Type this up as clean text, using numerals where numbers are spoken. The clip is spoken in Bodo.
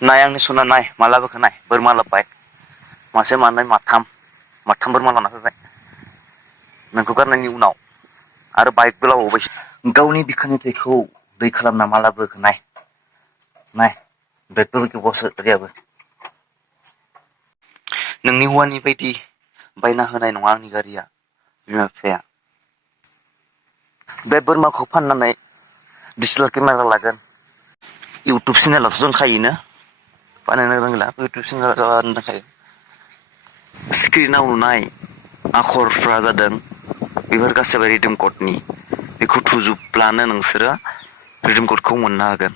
नाय आंनि सना नाय मालाबोखौ नाय बोरमा लाबबाय मासे मानै माथाम बोरमा लाना फैबाय नोंखौ गारनायनि उनाव आरो बाइकबो लाबावबाय गावनि बिखानि थैखौ दै खालामना मालाबोखौ नाय बेटफोरखौ बसो ओरैयाबो नोंनि हौवानि बायदि बायना होनाय नङा आंनि गारिया बिमा बिफाया बे बोरमाखौ फाननानै डिजिटेल केमेरा लागोन इउटुब चेनेलावसो दंखायोनो बानायनो रोंला इउटुब चेनेल दंखायो स्क्रिनाव नुनाय आखरफ्रा जादों बेफोर गासैबो रिडिम कडनि बेखौ थुजोबब्लानो नोंसोरो रिडिम कडखौ मोननो हागोन